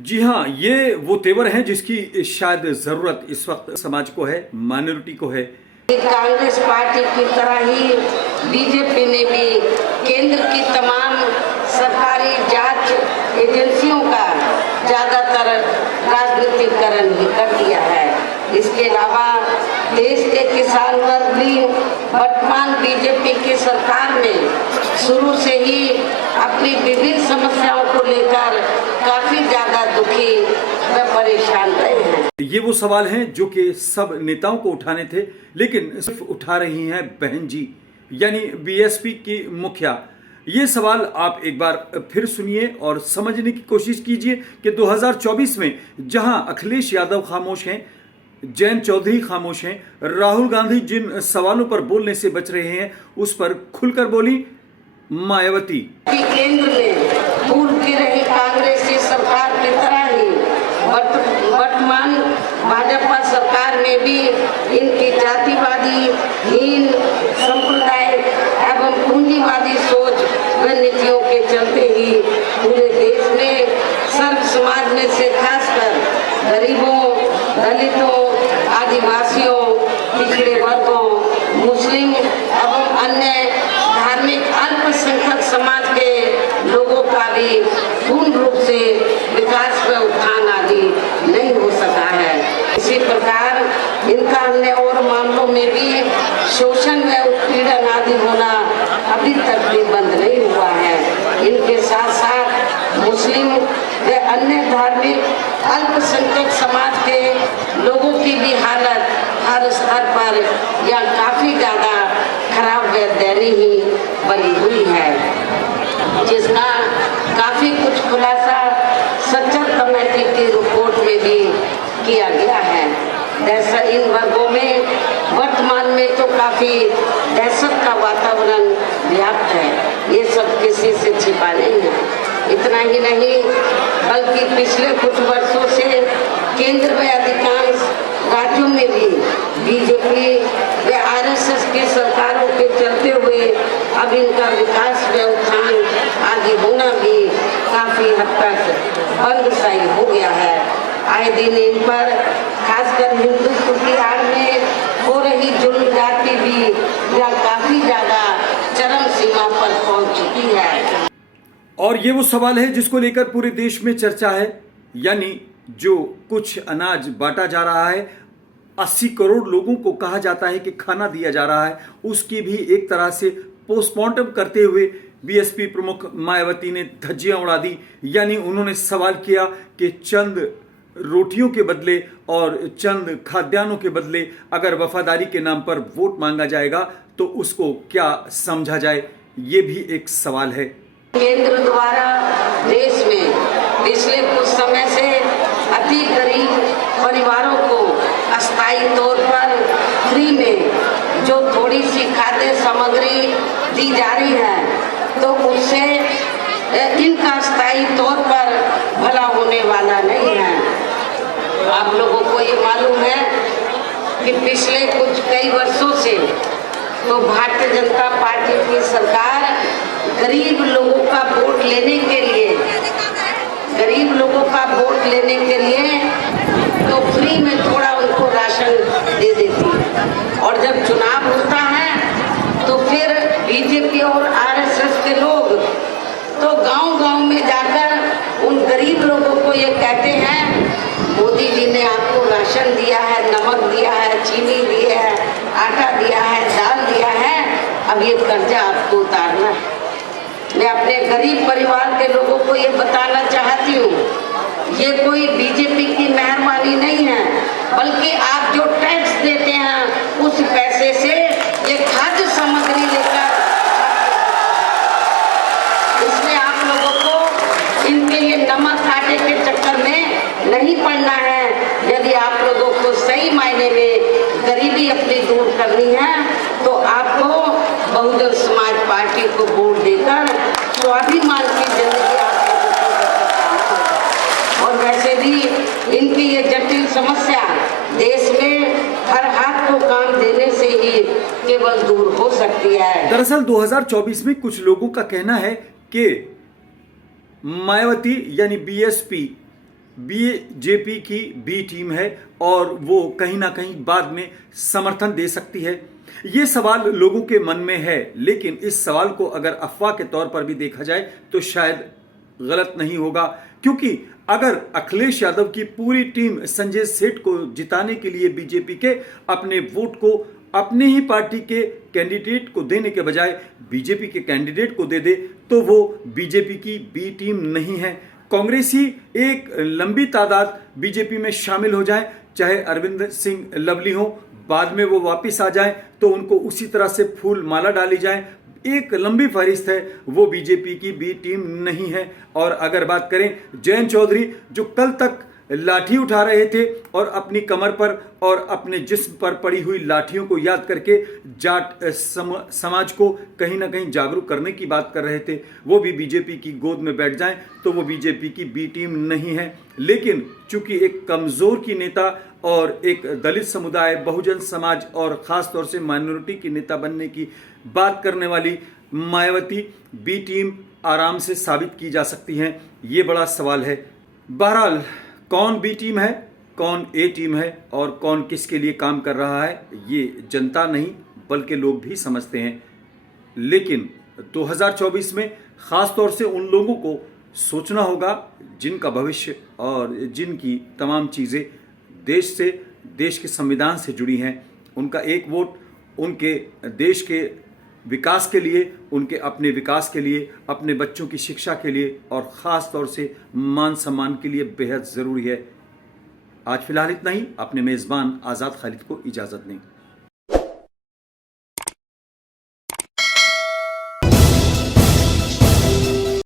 जी हाँ, ये वो तेवर हैं जिसकी शायद जरूरत इस वक्त समाज को है, माइनॉरिटी को है। कांग्रेस पार्टी की तरह ही बीजेपी ने भी केंद्र की तमाम सरकारी जांच एजेंसियों का ज्यादातर राजनीतिकरण भी कर दिया है। इसके अलावा देश के किसान वर्ग भी वर्तमान बीजेपी की सरकार में शुरू से ही अपनी विभिन्न समस्याओं को लेकर काफी ज्यादा दुखी व परेशान रहे हैं। ये वो सवाल हैं जो कि सब नेताओं को उठाने थे, लेकिन सिर्फ उठा रही हैं बहन जी यानी बीएसपी की मुखिया। ये सवाल आप एक बार फिर सुनिए और समझने की कोशिश कीजिए कि 2024 में जहां अखिलेश यादव खामोश हैं, जयंत चौधरी खामोश हैं, राहुल गांधी जिन सवालों पर बोलने से बच रहे हैं उस पर खुलकर बोली मायावती। केंद्र में पूर्व की रही कांग्रेसी सरकार की तरह ही वर्तमान भाजपा सरकार में भी इनकी जातिवादी, हीन, सांप्रदायिक एवं पूंजीवादी सोच व नीतियों के चलते ही पूरे देश में सर्व समाज में से खासकर गरीबों, दलितों, आदिवासियों, पिछड़े वर्गों, मुस्लिम एवं अन्य धार्मिक अल्पसंख्यक समाज के लोगों का भी पूर्ण रूप से विकास व उत्थान आदि नहीं हो सका है। इसी प्रकार इनका अन्य और मामलों में भी शोषण व उत्पीड़न आदि होना अभी तक भी बंद नहीं हुआ है। इनके साथ साथ मुस्लिम व अन्य धार्मिक अल्पसंख्यक समाज के लोगों की भी हालत हर स्तर पर या काफी ज्यादा खराब व दयनीय बनी हुई है, जिसका काफी कुछ खुलासा सच्चर कमेटी की रिपोर्ट में भी किया गया है। दहशत इन वर्गों में वर्तमान में तो काफी दहशत का वातावरण व्याप्त है, ये सब किसी से छिपा नहीं है। इतना ही नहीं बल्कि पिछले कुछ वर्षों से केंद्र व अधिकांश राज्यों में भी बीजेपी व आरएसएस की सरकारों के चलते हुए अब इनका विकास व उत्थान आदि होना भी काफी हद तक बंद सा हो गया है। आए दिन इन पर खासकर हिंदुत्व की आड़ में हो रही जुल्म जाति भी यहाँ काफी ज्यादा चरम सीमा पर पहुंच चुकी है। और ये वो सवाल है जिसको लेकर पूरे देश में चर्चा है, यानी जो कुछ अनाज बांटा जा रहा है, 80 करोड़ लोगों को कहा जाता है कि खाना दिया जा रहा है, उसकी भी एक तरह से पोस्टमार्टम करते हुए बीएसपी प्रमुख मायावती ने धज्जियां उड़ा दी। यानी उन्होंने सवाल किया कि चंद रोटियों के बदले और चंद खाद्यान्नों के बदले अगर वफादारी के नाम पर वोट मांगा जाएगा तो उसको क्या समझा जाए, ये भी एक सवाल है। केंद्र द्वारा देश में पिछले कुछ समय से अति गरीब परिवारों को अस्थायी तौर पर फ्री में जो थोड़ी सी खाद्य सामग्री दी जा रही है, तो उससे इनका अस्थायी तौर पर भला होने वाला नहीं है। आप लोगों को ये मालूम है कि पिछले कई वर्षों से तो भारतीय जनता पार्टी की सरकार गरीब लोगों का वोट लेने के लिए तो फ्री में थोड़ा उनको राशन दे देती है, और जब चुनाव होता है तो फिर बीजेपी और आरएसएस के लोग तो गांव-गांव में जाकर उन गरीब लोगों को ये कहते हैं मोदी जी ने आपको राशन दिया है, नमक दिया है, चीनी दी है, आटा दिया है, दाल दिया है, अब ये कर्जा आपको उतारना है। मैं अपने गरीब परिवार के लोगों को ये बताना चाहती हूँ, ये कोई बीजेपी की मेहरबानी नहीं है, बल्कि आप जो टैक्स देते हैं उस पैसे से ये खाद्य सामग्री लेकर, इसलिए आप लोगों को इनके ये नमक काटे के चक्कर में करनी है तो आपको बहुजन समाज पार्टी को वोट देकर स्वाभिमान की जिंदगी आपको। और वैसे भी इनकी ये जटिल समस्या देश में हर हाथ को काम देने से ही केवल दूर हो सकती है। दरअसल 2024 में कुछ लोगों का कहना है कि मायावती यानी बीएसपी बीजेपी की बी टीम है और वो कहीं ना कहीं बाद में समर्थन दे सकती है। ये सवाल लोगों के मन में है, लेकिन इस सवाल को अगर अफवाह के तौर पर भी देखा जाए तो शायद गलत नहीं होगा, क्योंकि अगर अखिलेश यादव की पूरी टीम संजय सेठ को जिताने के लिए बीजेपी के अपने वोट को अपने ही पार्टी के कैंडिडेट को देने के बजाय बीजेपी के कैंडिडेट को दे दे तो वो बीजेपी की बी टीम नहीं है। कांग्रेसी एक लंबी तादाद बीजेपी में शामिल हो जाए, चाहे अरविंद सिंह लवली हो, बाद में वो वापस आ जाए तो उनको उसी तरह से फूल माला डाली जाए, एक लंबी फहरिस्त है, वो बीजेपी की बी टीम नहीं है। और अगर बात करें जयंत चौधरी, जो कल तक लाठी उठा रहे थे और अपनी कमर पर और अपने जिस्म पर पड़ी हुई लाठियों को याद करके जाट समाज को कहीं ना कहीं जागरूक करने की बात कर रहे थे, वो भी बीजेपी की गोद में बैठ जाएं तो वो बीजेपी की बी टीम नहीं है। लेकिन चूंकि एक कमजोर की नेता और एक दलित समुदाय, बहुजन समाज और खास तौर से माइनॉरिटी की नेता बनने की बात करने वाली मायावती बी टीम आराम से साबित की जा सकती हैं, ये बड़ा सवाल है। बहरहाल कौन बी टीम है, कौन ए टीम है और कौन किसके लिए काम कर रहा है, ये जनता नहीं बल्कि लोग भी समझते हैं। लेकिन 2024 में खास तौर से उन लोगों को सोचना होगा जिनका भविष्य और जिनकी तमाम चीज़ें देश से, देश के संविधान से जुड़ी हैं। उनका एक वोट उनके देश के विकास के लिए, उनके अपने विकास के लिए, अपने बच्चों की शिक्षा के लिए और ख़ास तौर से मान सम्मान के लिए बेहद ज़रूरी है। आज फिलहाल इतना ही। अपने मेज़बान आज़ाद खालिद को इजाज़त दें।